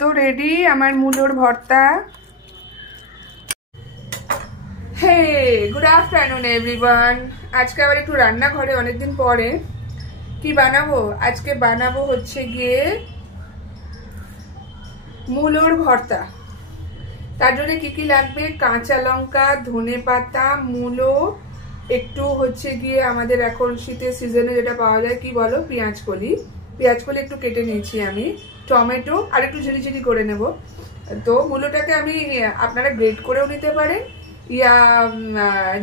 তো রেডি আমার মূলোর ভর্তা। Hey good afternoon everyone. আজকে আবার একটু রান্নাঘরে অনেকদিন পরে। কি বানাবো আজকে? বানাবো হচ্ছে গিয়ে মূলোর ভর্তা। তার জন্য কি কি লাগবে? কাঁচা লঙ্কা, ধনে পাতা, মূলো, একটু হচ্ছে গিয়ে আমাদের এখন শীতের সিজনে যেটা পাওয়া যায় কি বলো, পেঁয়াজ কলি একটু কেটে নিয়েছি আমি, টমেটো আর একটু ঝিরিঝিরি করে নেব। তো মূলোটাকে আমি আপনারা গ্রেট করেও নিতে পারেন ইয়া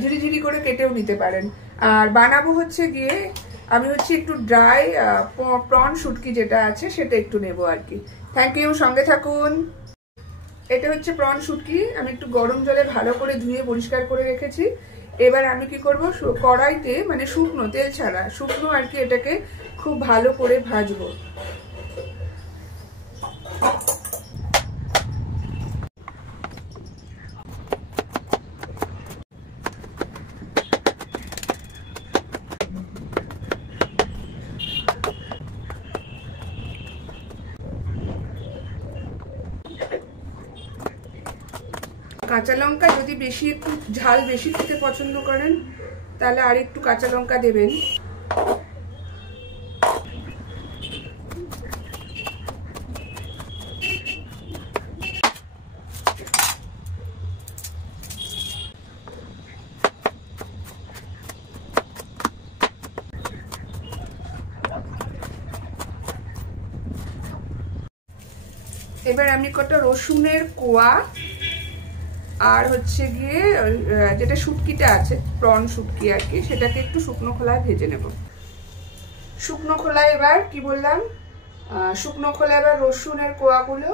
ঝিরিঝিরি করে কেটেও নিতে পারেন। আর বানাবো হচ্ছে গিয়ে আমি হচ্ছে একটু ড্রাই প্রন শুটকি যেটা আছে সেটা একটু নেব আর কি। থ্যাংক ইউ, সঙ্গে থাকুন। এটা হচ্ছে প্রন শুটকি, আমি একটু গরম জলে ভালো করে ধুয়ে পরিষ্কার করে রেখেছি। এবার আমি কি করব, কড়াইতে মানে শুকনো, তেল ছাড়া শুকনো আর কি, এটাকে খুব ভালো করে ভাজবো। কাঁচা লঙ্কা যদি বেশি একটু ঝাল বেশি খেতে পছন্দ করেন তাহলে আর একটু কাঁচা লঙ্কা দেবেন। এবার আমি কটা রসুনের কোয়া আর হচ্ছে গিয়ে যেটা শুটকিটা আছে, প্রন শুটকি আর কি, সেটাকে একটু শুকনো খোলায় ভেজে নেব। শুকনো খোলায় এবার কি বললাম, শুকনো খোলায় এবার রসুনের কোয়াগুলো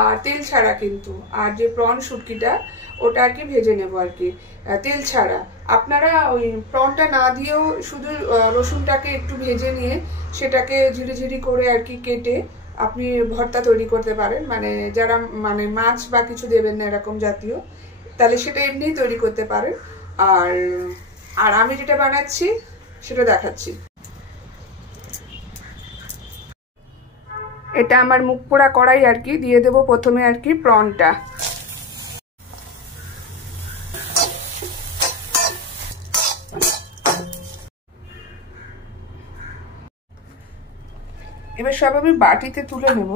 আর তেল ছাড়া কিন্তু, আর যে প্রন শুটকিটা ওটা আর কি ভেজে নেব আর কি, তেল ছাড়া। আপনারা ওই প্রনটা না দিয়েও শুধু রসুনটাকে একটু ভেজে নিয়ে সেটাকে ঝিরিঝিরি করে আর কি কেটে আপনি ভর্তা তৈরি করতে পারেন। মানে যারা মানে মাছ বা কিছু দেবেন না এরকম জাতীয়, তাহলে সেটা এমনিই তৈরি করতে পারেন। আর আর আমি যেটা বানাচ্ছি সেটা দেখাচ্ছি। এটা আমার মুখ পোড়া কড়াই আর কি, দিয়ে দেবো প্রথমে আর কি প্রনটা। এবার সব আমি বাটিতে তুলে নেব।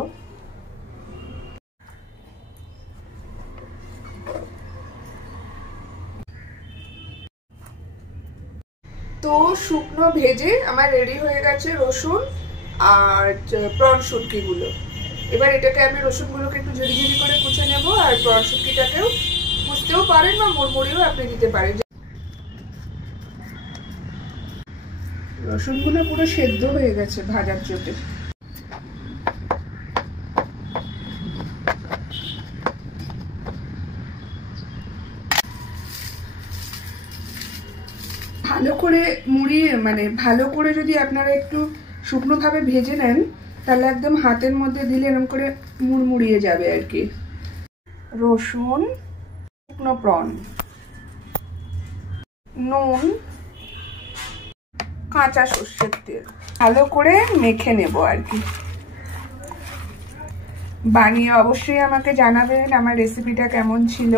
তো শুকনো ভেজে আমার রেডি হয়ে গেছে রসুন আর প্রন শুটকিগুলো। এবার এটাকে আমি রসুনগুলোকে একটু ঝিরিঝিরি করে কুচে নেব, আর প্রন শুটকিটাকেও কুচতেও পারেন বা মুড়মুড়িও আপনি দিতে পারেন। রসুনগুলো পুরো সেদ্ধ হয়ে গেছে ভাজার চোটে। ভালো করে মুড়িয়ে মানে ভালো করে যদি আপনারা একটু শুকনোভাবে ভেজে নেন তাহলে একদম হাতের মধ্যে দিলে এরকম করে মুড়মুড়িয়ে যাবে আর কি। রসুন, শুকনো প্রন, নুন, কাঁচা সর্ষের তেল ভালো করে মেখে নেব আর কি। বানিয়ে অবশ্যই আমাকে জানাবেন আমার রেসিপিটা কেমন ছিল।